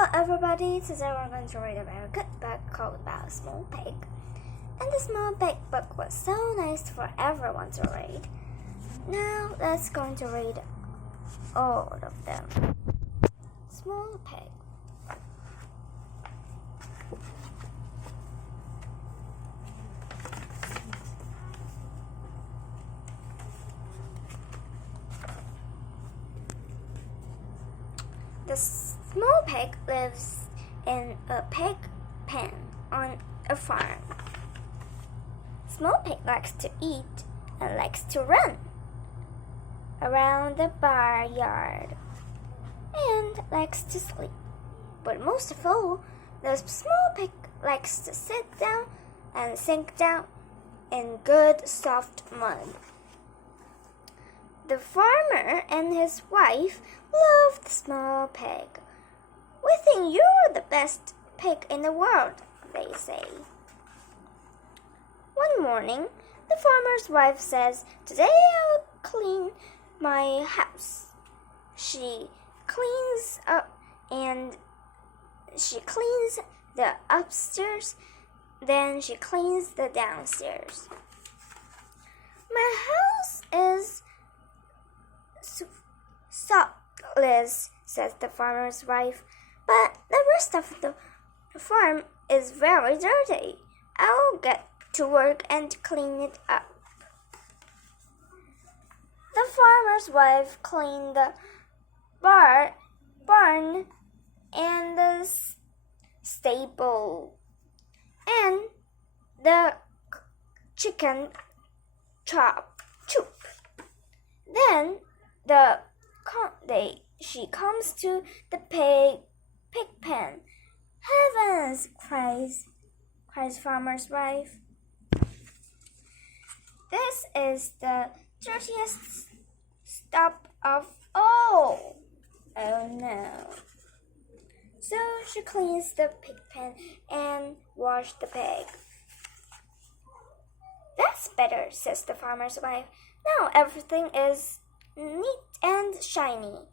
Hello everybody, today we're going to read a very good book called About a Small Pig. And the Small Pig book was so nice for everyone to read. Now let's going to read all of them. Small Pig. The small pig lives in a pig pen on a farm. Small pig likes to eat and likes to run around the barnyard and likes to sleep. But most of all, the small pig likes to sit down and sink down in good soft mud. The farmer and his wife love the small pig. "We think you're the best pig in the world," they say. One morning, the farmer's wife says, "Today I'll clean my house." She cleans up and she cleans the upstairs, then she cleans the downstairs. "My house is spotless," says the farmer's wife, "but the rest of the farm is very dirty. I'll get to work and clean it up." The farmer's wife cleaned the barn and the stable and the chicken coop. Then she comes to the pig pen. "Heavens!" cries farmer's wife. "This is the dirtiest stop of all." Oh no. So she cleans the pig pen and washes the pig. "That's better," says the farmer's wife. "Now everything is neat and shiny."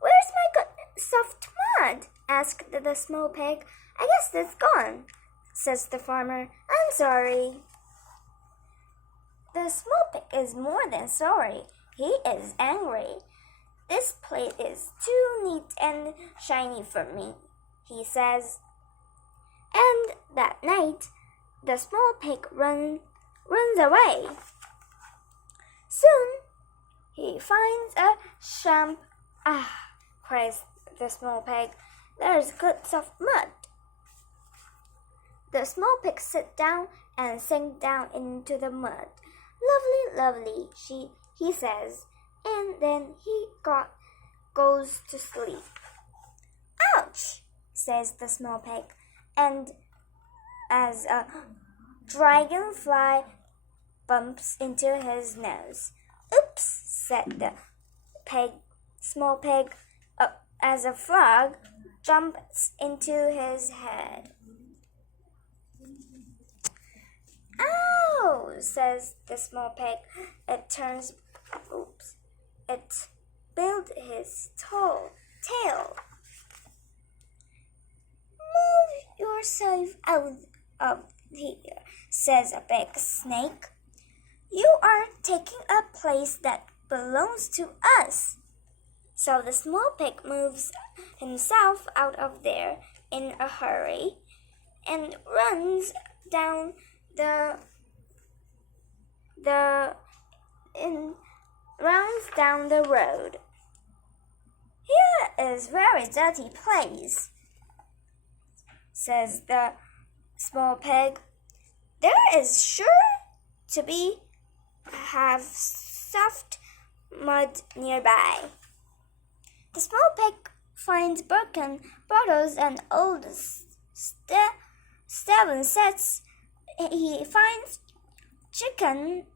Where's my good soft mud?" asked the small pig. "I guess it's gone," says the farmer. "I'm sorry." The small pig is more than sorry. He is angry. "This plate is too neat and shiny for me," he says. And that night, the small pig runs away. Soon, he finds a swamp. "Ah," cries the small pig, "there's good soft mud." The small pig sits down and sinks down into the mud. "Lovely, lovely," he says, and then he goes to sleep. "Ouch," says the small pig, and as a dragonfly bumps into his nose. "Oops," said the small pig, as a frog jumps into his head. "Ow," says the small pig. It built his tail. "Move yourself out of here," says a big snake. "You are taking a place that belongs to us." So the small pig moves himself out of there in a hurry and runs down the road. "Here is very dirty place," says the small pig. "There is sure to have soft mud nearby." The small pig finds broken bottles and old stone sets. He finds chicken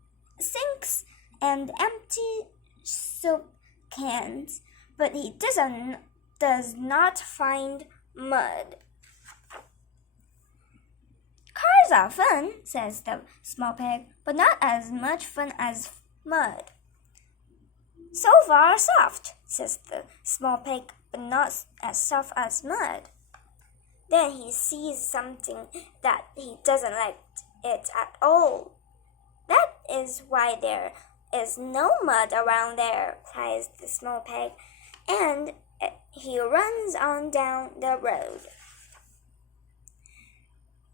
sinks and empty soup cans, but he does not find mud. "Cars are fun," says the small pig, "but not as much fun as mud." So far soft, says the small pig, but not as soft as mud. Then he sees something that he doesn't like it at all. That is why there is no mud around there, cries the small pig, and he runs on down the road.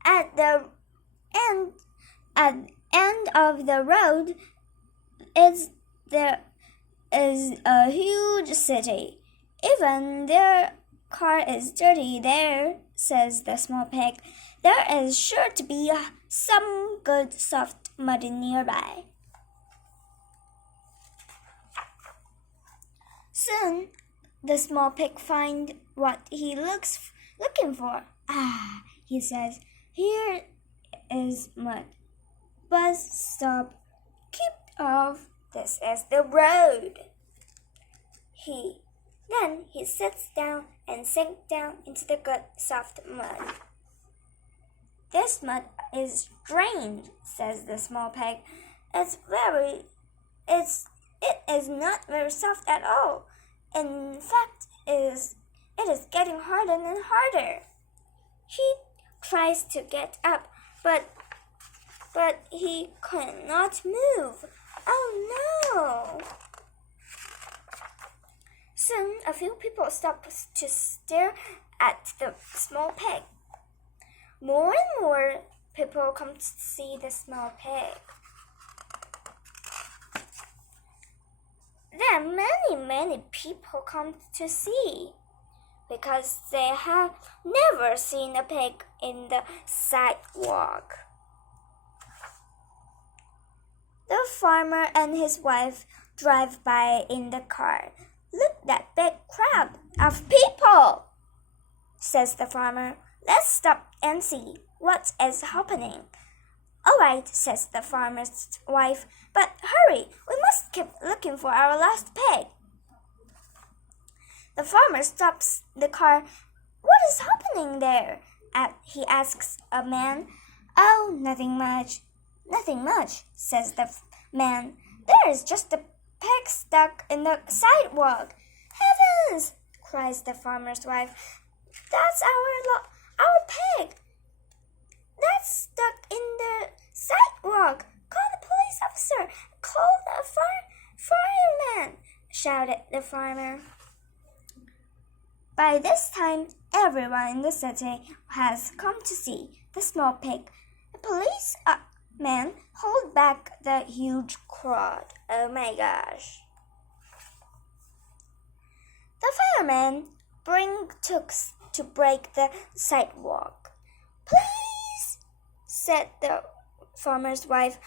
At the end of the road there is a huge city. Even their car is dirty there, says the small pig. There is sure to be some good soft mud nearby. Soon, the small pig finds what he looking for. Ah, he says, here is mud. Buzz, stop, keep off. This is the road. Then he sits down and sinks down into the good soft mud. This mud is strange, says the small pig. It is not very soft at all. In fact, it is getting harder and harder. He tries to get up, but he cannot move. Oh no! Soon, a few people stop to stare at the small pig. More and more people come to see the small pig. Then many people come to see, because they have never seen a pig in the sidewalk. The farmer and his wife drive by in the car. Look, that big crowd of people, says the farmer. Let's stop and see what is happening. All right, says the farmer's wife, but hurry, we must keep looking for our lost pig. The farmer stops the car. What is happening there? He asks a man. Oh, nothing much. Nothing much, says the man. There is just a pig stuck in the sidewalk. Heavens, cries the farmer's wife. That's our pig. That's stuck in the sidewalk. Call the police officer. Call the fireman, shouted the farmer. By this time, everyone in the city has come to see the small pig. The policeman hold back the huge crowd. Oh my gosh. The fireman bring tools to break the sidewalk. Please, said the farmer's wife,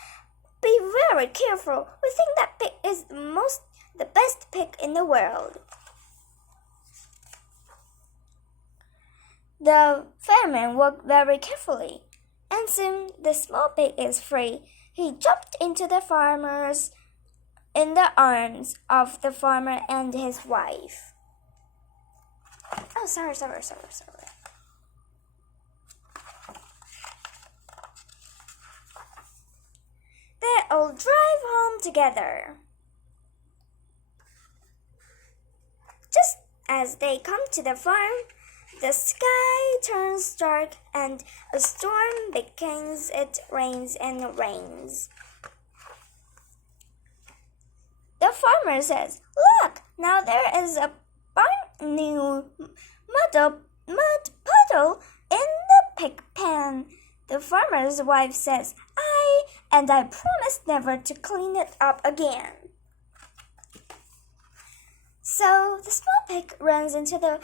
be very careful. We think that pig is the best pig in the world. The fireman worked very carefully, and soon the small pig is free. He jumped into the arms of the farmer and his wife. Oh, sorry. They all drive home together. Just as they come to the farm, the sky turns dark and a storm begins. It rains and rains. The farmer says, look, now there is a new mud puddle in the pig pen. The farmer's wife says, I promise never to clean it up again. So the small pig runs into the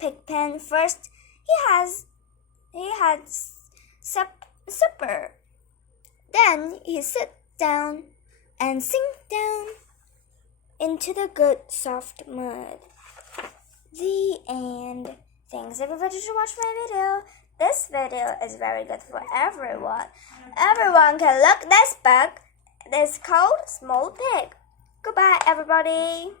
pig pen. First, he had supper. Then he sit down and sink down into the good soft mud. The end. Thanks everybody to watch my video. This video is very good for everyone. Everyone can look this book. It's called Small Pig. Goodbye everybody.